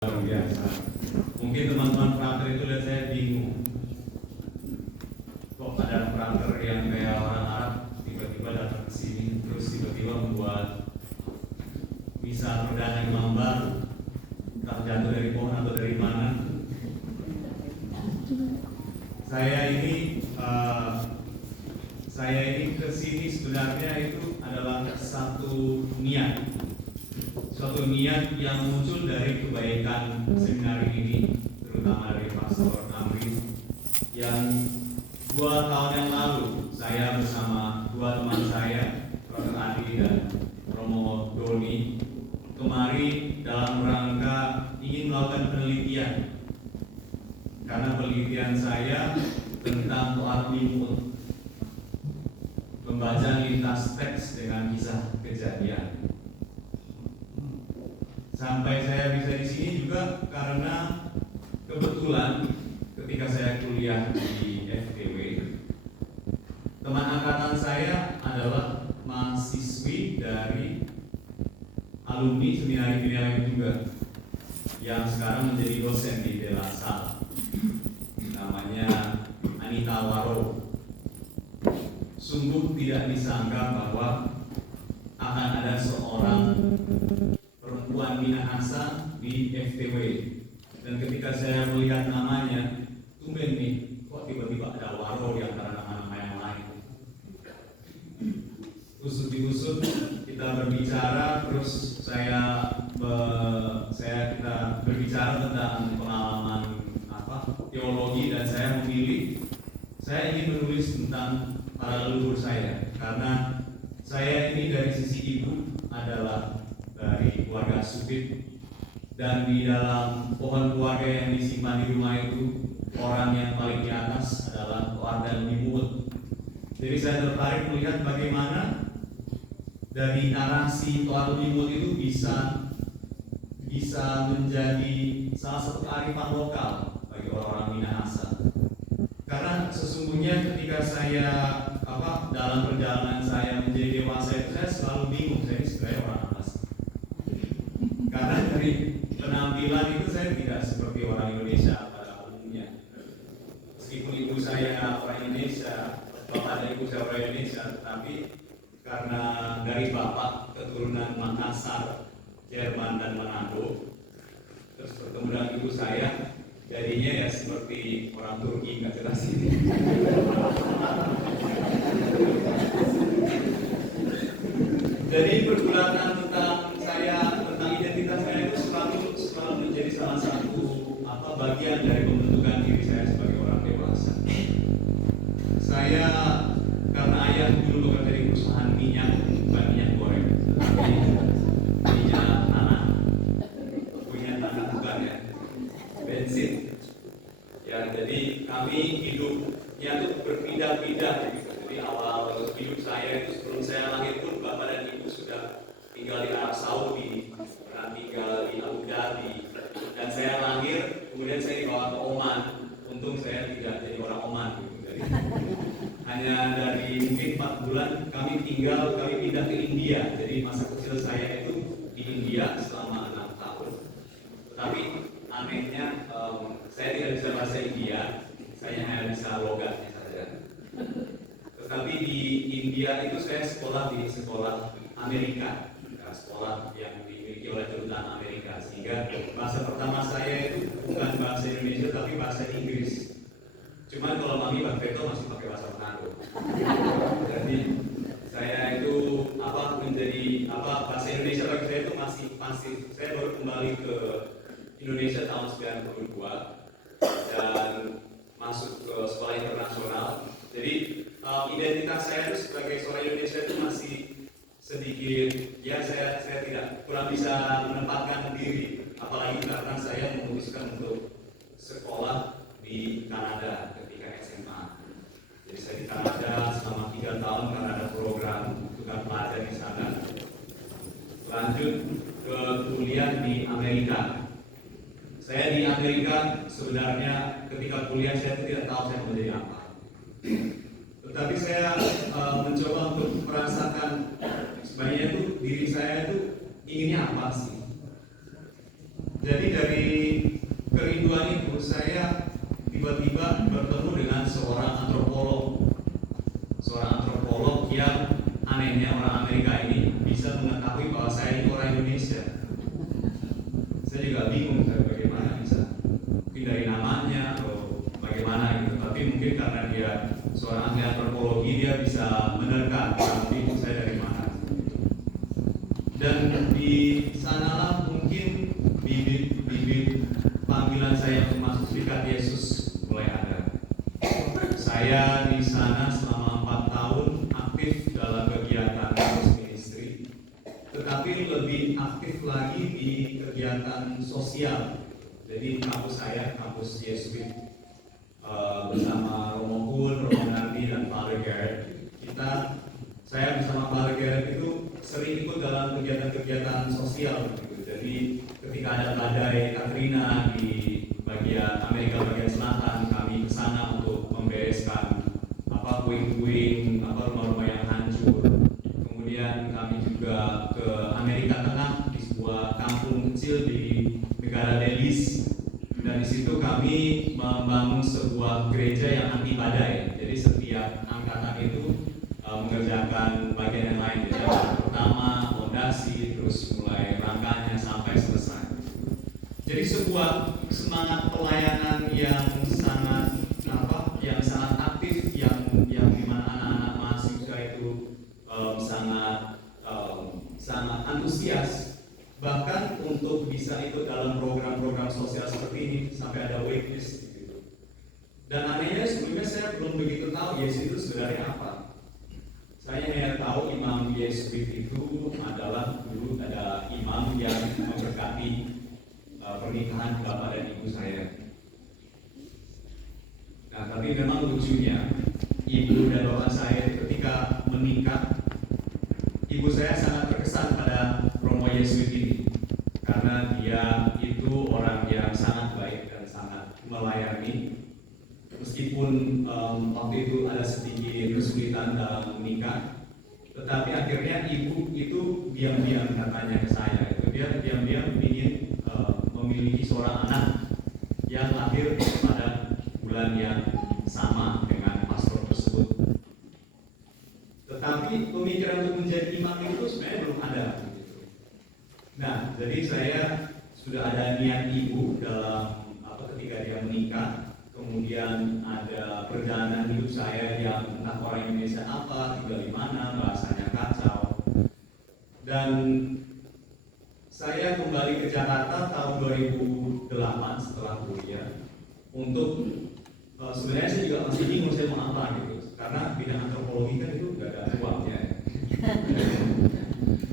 Luar biasa. Mungkin teman-teman frater itu lihat saya bingung. Kok ada frater yang kayak orang Arab tiba-tiba datang ke sini, terus tiba-tiba membuat misa perdana imam baru, entah jatuh dari pohon atau dari mana. Saya ini ke sini sebenarnya itu adalah satu niat yang muncul dari kebaikan seminari ini, terutama dari Pastor Amri, yang 2 tahun yang lalu saya bersama 2 teman saya, Pastor Adi dan Romo Doni, kemari dalam rangka ingin melakukan penelitian, karena penelitian saya tentang Toat Mimut, membaca lintas teks dengan kisah kejadian. Sampai saya bisa di sini juga karena kebetulan ketika saya kuliah di FTW, teman angkatan saya adalah mahasiswi dari alumni seminari juga yang sekarang menjadi dosen di De La Salle, namanya Anita Waro. Sungguh tidak disangka bahwa akan ada seorang perempuan Minahasa di FTW, dan ketika saya melihat namanya, tumben nih, kok tiba-tiba ada Waro di antara nama-nama yang lain. Usut kita berbicara, terus kita berbicara tentang pengalaman teologi, dan saya ingin menulis tentang para leluhur saya, karena saya ini dari sisi ibu adalah dari keluarga Supit, dan di dalam pohon keluarga yang disimpan di rumah itu, orang yang paling di atas adalah keluarga Mimut. Jadi saya tertarik melihat bagaimana dari narasi Toat Mimut itu bisa menjadi salah satu kearifan lokal bagi orang-orang Minahasa. Karena sesungguhnya ketika saya dalam perjalanan saya menjadi dewasa itu, saya selalu bingung, saya ini sebenarnya orang apa sih? Karena dari penampilan itu saya tidak seperti orang Indonesia pada umumnya. Meskipun ibu saya orang Indonesia, bapak dan ibu saya orang Indonesia, tetapi karena dari bapak keturunan Makassar, Jerman dan Manado, terus bertemu dengan ibu saya, jadinya ya seperti orang Turki, nggak jelas ini. Jadi pergulatan tentang identitas saya itu selalu menjadi salah satu bagian dari pembentukan diri saya sebagai orang dewasa. Saya karena ayah dulu bekerja di perusahaan minyak, bukan minyak goreng, tapi minyak tanah, punya tanah bukan ya, bensin. Ya, jadi kami hidupnya tuh berpindah-pindah gitu. Jadi awal hidup saya itu sebelum saya lahir pun bapak dan ibu sudah tinggal di Arab Saudi, pernah tinggal di Abu Dhabi, dan saya lahir kemudian saya dibawa ke Oman. Untung saya tidak jadi orang Oman gitu. Jadi hanya dari mungkin 4 bulan kami pindah ke India. Jadi masa kecil saya itu di India selama 6 tahun. Tetapi anehnya saya tidak bisa bahasa India, saya hanya bisa logatnya saja. Tetapi di India itu saya sekolah di sekolah Amerika, sekolah yang dimiliki oleh kedutaan Amerika, sehingga bahasa pertama saya itu bukan bahasa Indonesia tapi bahasa Inggris. Cuman kalau mami Bang Veto masih pakai bahasa Manado. Jadi saya itu menjadi bahasa Indonesia bagi saya itu masih saya baru kembali ke Indonesia tahun 92 dan masuk ke sekolah internasional. Jadi identitas saya itu sebagai seorang Indonesia itu masih sedikit, ya saya kurang bisa menempatkan diri, apalagi karena saya memutuskan untuk sekolah di Kanada ketika SMA. Jadi saya di Kanada selama 3 tahun karena ada program tukar pelajar di sana. Lanjut ke kuliah di Amerika. Saya di Amerika sebenarnya ketika kuliah saya tidak tahu saya mau jadi apa. Tetapi saya mencoba untuk merasakan sebenarnya itu diri saya itu inginnya apa sih. Jadi dari kerinduan itu saya tiba-tiba bertemu dengan seorang antropolog yang anehnya orang Amerika ini bisa mengetahui bahwa saya ini orang Indonesia. Saya juga bingung bagaimana bisa, mungkin dari namanya atau bagaimana gitu. Tapi mungkin karena dia seorang ahli antropologi, dia bisa menerka ibu saya dari mana. Dan di sanalah mungkin bibit panggilan saya untuk masuk Serikat Yesus mulai ada. Saya di sana selama 4 tahun aktif dalam kegiatan ministry, tetapi lebih aktif lagi di kegiatan sosial. Jadi kampus saya, kampus Yesuit, bersama Romo Kun, Romo Nardi, dan Father Garrett. Saya bersama Father Garrett itu sering ikut dalam kegiatan-kegiatan sosial. Jadi ketika ada badai Katrina di bagian Amerika bagian selatan, kami ke sana untuk membereskan puing-puing, rumah-rumah yang hancur. Kemudian kami juga ke Amerika Tengah di sebuah kampung kecil di negara Belize, dan di situ kami membangun sebuah gereja yang anti badai. Jadi setiap angkatan itu mengerjakan bagian yang lain. Jadi pertama fondasi, terus mulai rangkanya sampai selesai. Jadi sebuah semangat pelayanan yang sangat aktif, yang dimana anak-anak mahasiswa itu sangat antusias, bahkan untuk bisa ikut dalam program-program sosial seperti ini sampai ada waitlist gitu. Dan anehnya sebelumnya saya belum begitu tahu Yesus itu sebenarnya apa. Saya hanya tahu imam Yesuit itu adalah dulu ada imam yang memberkati pernikahan bapak dan ibu saya. Nah, tapi memang lucunya, ibu dan bapak saya ketika menikah, ibu saya sangat terkesan pada Romo Yesuit ini, karena dia itu orang yang sangat baik dan sangat melayani. Meskipun waktu itu ada sedikit kesulitan dalam menikah, tetapi akhirnya ibu itu diam-diam katanya ke saya, dia diam-diam ingin memiliki seorang anak yang lahir pada bulan yang sama dengan pastor tersebut. Tetapi pemikiran untuk menjadi imam itu sebenarnya belum ada. Nah, jadi saya sudah ada niat ibu dalam ketika dia menikah. Kemudian ada perjalanan hidup saya yang entah orang Indonesia tinggal di mana, bahasanya kacau. Dan saya kembali ke Jakarta tahun 2008 setelah kuliah untuk sebenarnya saya juga masih bingung saya mau apa gitu, karena bidang antropologi kan itu nggak ada uangnya.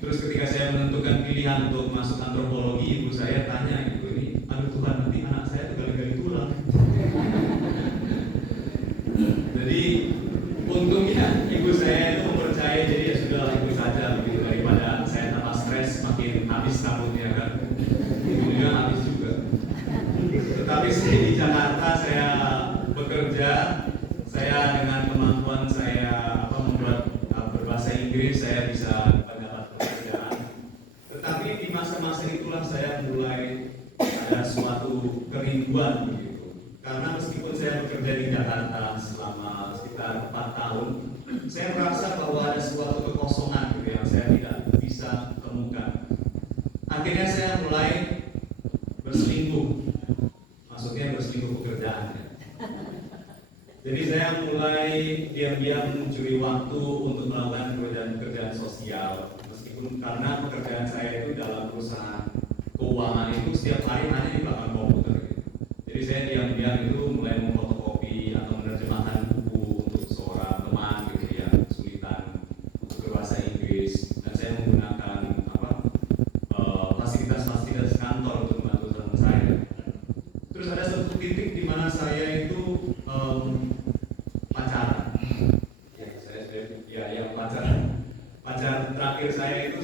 Terus ketika saya menentukan pilihan untuk masuk antropologi, ibu saya tanya gitu, ini aduh Tuhan, nanti anak saya tuh gali-gali tulang. Jadi untungnya ibu saya itu mempercayai, jadi ya sudah ikut saja begitu, daripada saya tambah stres makin habis kabutnya kan. Itu juga habis juga. Tetapi saya di Jakarta saya bekerja, saya dengan kemampuan saya membuat berbahasa Inggris, saya bisa mendapat pekerjaan. Tetapi di masa-masa itulah saya mulai ada suatu kerinduan begitu. Karena meskipun saya bekerja di Jakarta selama sekitar 4 tahun, saya merasa bahwa ada suatu kekosongan gitu yang saya tidak bisa temukan. Akhirnya saya mulai berselingkuh, maksudnya berselingkuh pekerjaan. Jadi saya mulai diam-diam mencuri waktu untuk melakukan pekerjaan sosial, meskipun karena pekerjaan saya itu dalam perusahaan keuangan itu setiap hari hanya di belakang komputer. Jadi saya diam-diam itu mulai memfotokopi atau menerjemahkan buku untuk seorang teman gitu yang kesulitan untuk berbahasa Inggris, dan saya menggunakan fasilitas kantor untuk membantu teman saya. Terus ada satu titik di mana saya itu pacaran. Pacar terakhir saya itu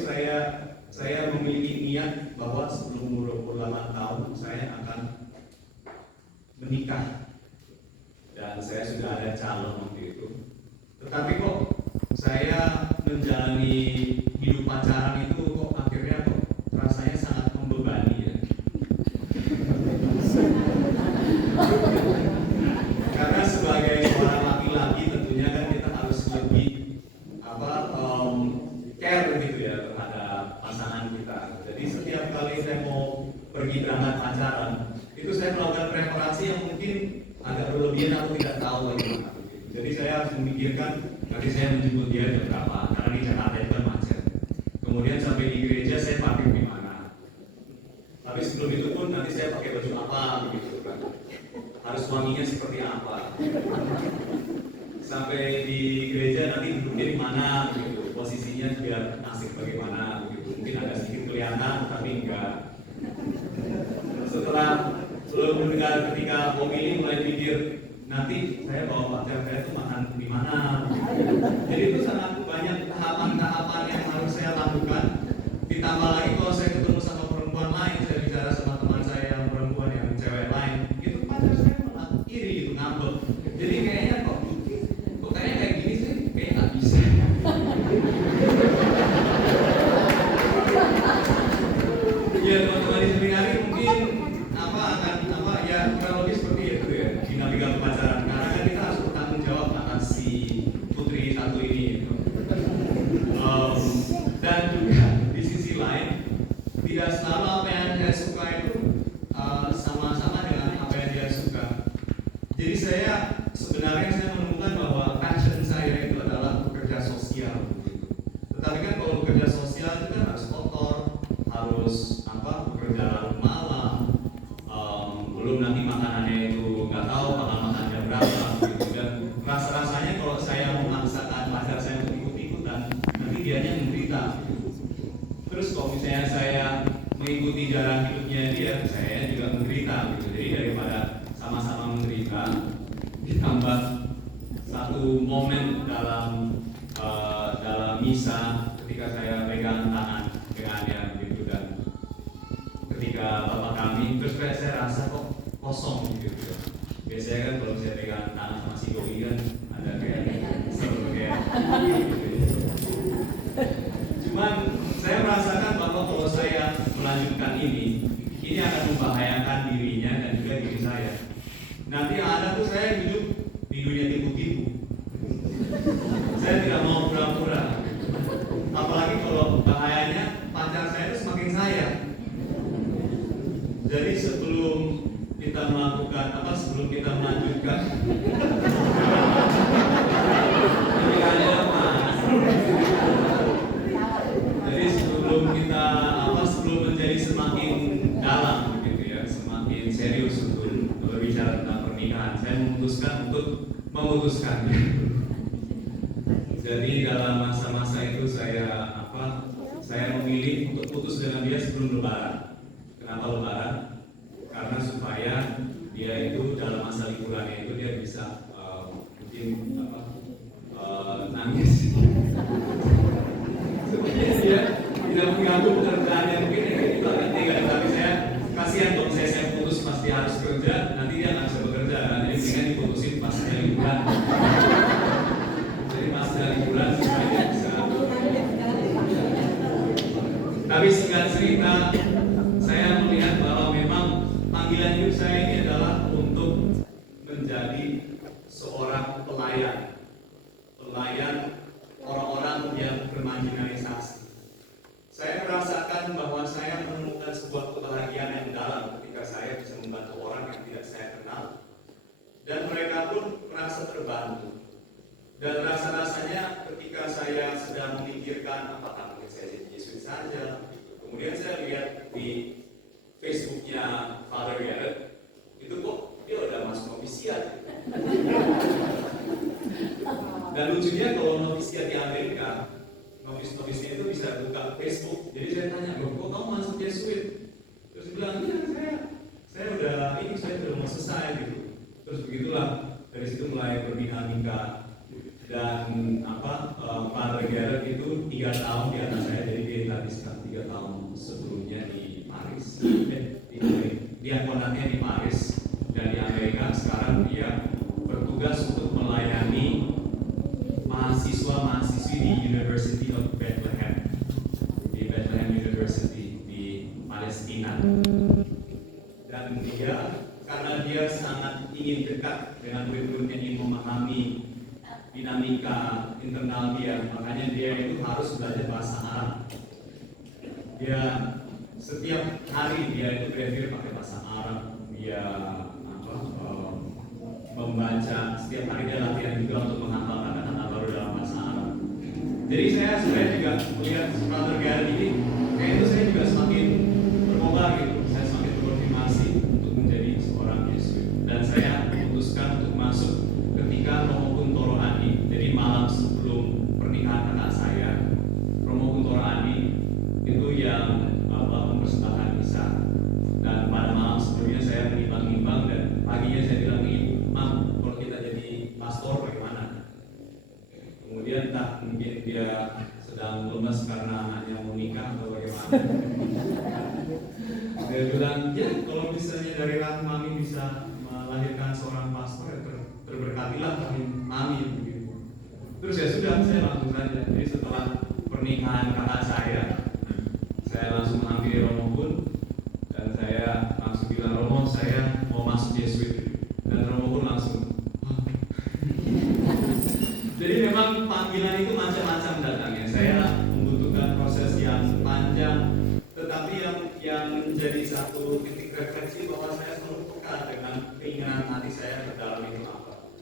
saya memiliki niat bahwa sebelum umur 28 tahun saya akan menikah, dan saya sudah ada calon waktu itu. Tetapi kok saya menjalani hidup pacaran itu kok akhirnya rasanya sangat membebani ya. pacaran, itu saya melakukan preparasi yang mungkin agak berlebihan atau tidak tahu bagaimana. Jadi saya harus memikirkan nanti saya menjemput dia jam berapa, karena di Jakarta itu kan macet. Kemudian sampai di gereja saya parkir di mana. Tapi sebelum itu pun nanti saya pakai baju apa begitu kan. Harus wanginya seperti apa. Sampai di gereja nanti duduknya di mana begitu. Posisinya biar asik bagaimana begitu. Mungkin agak sedikit kelihatan tapi enggak. Setelah belum mendengar ketika pemilih mulai pikir nanti saya bawa pacar saya itu makan di mana. Jadi itu sangat banyak tahapan-tahapan yang harus saya lakukan. Ditambah lagi kalau saya ketemu sama perempuan lain, saya bicara sama teman saya yang perempuan yang cewek lain, itu pacar saya malah iri gitu, ngambek. Jadi kayaknya kok kayaknya kayak gini sih, kayaknya nggak bisa. Ya teman-teman di seminari mungkin ya kurang lebih seperti itu ya dinamika pacaran. Karena kan kita harus bertanggung jawab atas si putri satu ini. Gitu. Dan juga di sisi lain tidak selalu apa yang saya suka itu sama-sama dengan apa yang dia suka. Jadi sebenarnya saya menemukan bahwa passion saya itu adalah bekerja sosial. Tetapi kan kalau bekerja sosial itu kan harus kotor, harus bekerja larut malam, belum nanti makanannya itu nggak tahu bakal makannya berapa gitu. Dan rasanya kalau saya memaksakan pacar saya untuk ikut-ikutan, nanti dianya menderita. Terus kalau misalnya saya mengikuti jalan hidupnya dia, saya juga menderita gitu. Jadi daripada sama-sama menderita, ditambah satu momen dalam misa ketika saya pegang tangan dengannya gitu, dan ketika bapak kami, terus saya rasa kok kosong gitu. Biasanya kan kalau saya pegang tangan sama si Gogi kan ada kayak seru kayak gitu. Cuman saya merasakan bahwa kalau saya melanjutkan ini akan membahayakan dirinya dan juga diri saya. Nanti yang ada tuh saya hidup di dunia tipu-tipu. Saya tidak mau pura-pura. Apalagi kalau bahayanya pacar saya itu semakin sayang. Jadi sebelum kita melanjutkan jadi sebelum menjadi semakin dalam begitu ya, semakin serius untuk berbicara tentang pernikahan, saya memutuskan untuk memutuskannya. Jadi dalam masa-masa itu saya memilih untuk putus dengan dia sebelum Lebaran. Kenapa Lebaran? Karena supaya dia itu dalam masa liburannya itu dia bisa mungkin nangis. Supaya dia tidak mengganggu pekerjaannya, mungkin itu agak tega. Tapi saya kasihan kalau saya putus pasti harus kerja, nanti dia nggak bisa bekerja. Jadi mendingan diputusin pas dia liburan. Jadi pas dia liburan supaya dia bisa. Tapi singkat cerita, saya melihat bahwa memang panggilan hidup saya ini adalah untuk menjadi seorang pelayan orang-orang yang bermarginalisasi. Saya merasakan bahwa saya menemukan sebuah kebahagiaan yang dalam ketika saya bisa membantu orang yang tidak saya kenal, dan mereka pun merasa terbantu. Dan rasa-rasanya ketika saya sedang memikirkan apakah mungkin saya jadi Yesus saja, kemudian saya lihat di Facebooknya Father Garrett, itu kok dia udah masuk novisiat. Dan lucunya kalau novisiat di Amerika, novis-novisnya itu bisa buka Facebook. Jadi saya tanya, loh kok kamu masuk Yesuit? Terus dia bilang, iya saya udah mau selesai gitu. Terus begitulah, dari situ mulai berdinamika. Dan Father Garrett itu 3 tahun di atas saya, jadi dia dihabiskan 3 tahun sebelumnya di Paris. Dia kontaknya di Paris, dan di Amerika sekarang dia bertugas untuk melayani mahasiswa-mahasiswi di University of Bethlehem, di Bethlehem University di Palestina. Dan karena dia sangat ingin dekat dengan murid-muridnya, ingin memahami dinamika internal dia, makanya dia itu harus belajar bahasa Arab. Dia setiap hari dia itu review pakai bahasa Arab, dia membaca, setiap hari dia latihan juga untuk menghafal kata-kata baru dalam bahasa Arab. Jadi saya sebenarnya juga melihat Brother Gary ini, kayak itu saya juga semakin berkobar gitu, saya semakin berkonfirmasi untuk menjadi seorang Yesus. Dan saya memutuskan untuk masuk ketika Romo Kuntoro Adi. Jadi malam sebelum pernikahan kakak saya, Romo Kuntoro Adi itu yang mempersembahkan misa. Dan pada malam sebelumnya saya menimbang-nimbang dan paginya saya bilang nih, Mam, kalau kita jadi pastor bagaimana? Kemudian tak mungkin dia sedang lemas karena anaknya mau nikah atau bagaimana. Dia bilang, ya kalau misalnya dari rahim mami bisa melahirkan seorang pastor, ya terberkatilah rahim mami begitu. Terus ya sudah, saya langsung saja. Jadi setelah pernikahan kakak saya langsung menghampiri Romo Kun dan saya langsung bilang, Romo, saya mau masuk Yesuit. Dan Romo Kun langsung jadi memang panggilan itu macam-macam datangnya. Saya membutuhkan proses yang panjang, tetapi yang menjadi satu titik refleksi bahwa saya selalu peka dengan keinginan hati saya ke dalam itu apa.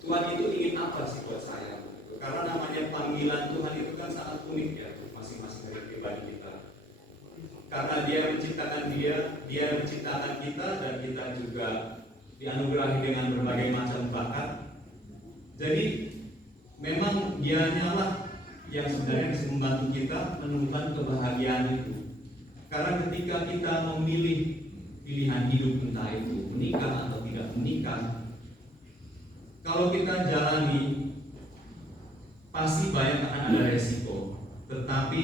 Tuhan itu ingin apa sih buat saya? Karena namanya panggilan Tuhan itu kan sangat unik ya, masing-masing dari pribadi kita. Karena Dia menciptakan kita dan kita juga dianugerahi dengan berbagai macam bakat. Jadi memang Dianya lah yang sebenarnya bisa membantu kita menemukan kebahagiaan itu. Karena ketika kita memilih pilihan hidup, entah itu menikah atau tidak menikah, kalau kita jalani pasti banyak akan ada resiko. Tetapi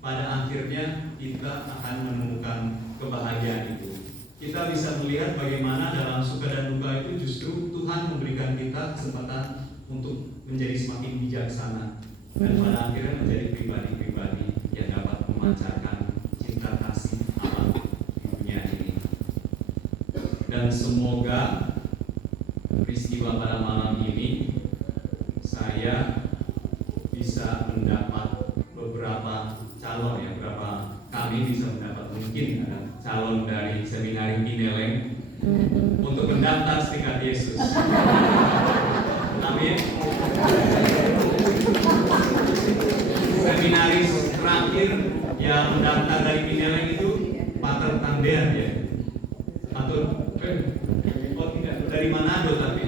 pada akhirnya kita akan menemukan kebahagiaan itu. Kita bisa melihat bagaimana dalam suka dan duka itu justru Tuhan memberikan kita kesempatan untuk menjadi semakin bijaksana dan pada akhirnya menjadi pribadi-pribadi yang dapat memancarkan cinta kasih Allah di dunia ini. Dan semoga peristiwa pada malam ini saya bisa mendapat beberapa calon ya, kami bisa mendapat mungkin ada calon dari seminari Pineleng untuk mendaftar Serikat Yesus. Amin. Seminaris terakhir yang mendaftar dari Pineleng itu Pater Tandean ya. Oh tidak, dari Manado tapi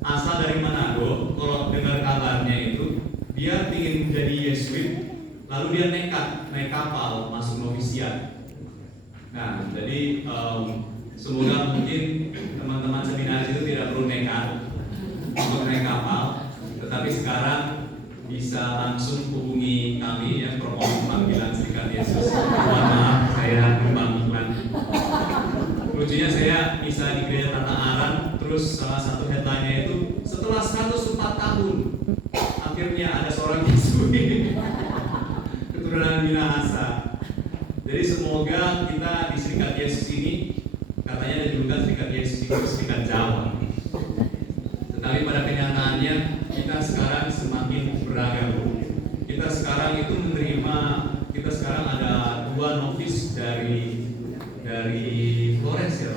asal dari Manado. Kalau dengar kabarnya itu dia ingin menjadi Yesuit, lalu dia nekat naik kapal masuk novisiat. Nah, jadi semoga mungkin teman-teman seminaris itu tidak perlu nekat untuk naik kapal, tetapi sekarang bisa langsung hubungi kami ya, promosi panggilan Serikat Yesus. Mohon maaf, saya numpang iklan. Lucunya saya bisa di gereja Tata Aran, terus salah satu headline-nya itu setelah 104 tahun akhirnya ada seorang Yesuit keturunan Minahasa. Jadi semoga kita di Serikat Yesus ini, katanya ada julukan Serikat Yesus itu Serikat Jawa. Tetapi pada kenyataannya kita sekarang semakin beragam. Kita sekarang itu kita sekarang ada 2 novis dari Flores ya,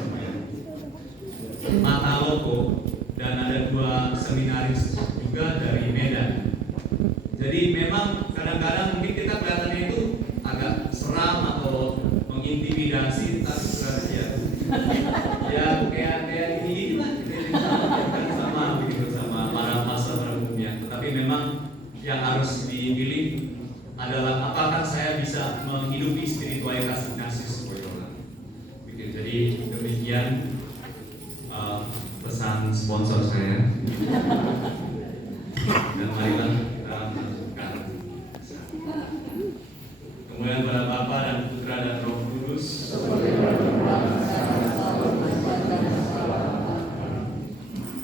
Mataloko, dan ada 2 seminaris juga dari Medan. Jadi memang kadang-kadang mungkin kita kelihatannya itu agak seram atau mengintimidasi, tapi sebenarnya ya kayak ini lah, sama begitu sama para pastor pada umumnya. Tetapi memang yang harus dipilih adalah apakah saya bisa menghidupi spiritualitas Ignatius Loyola. Jadi demikian pesan sponsor saya. Dan mari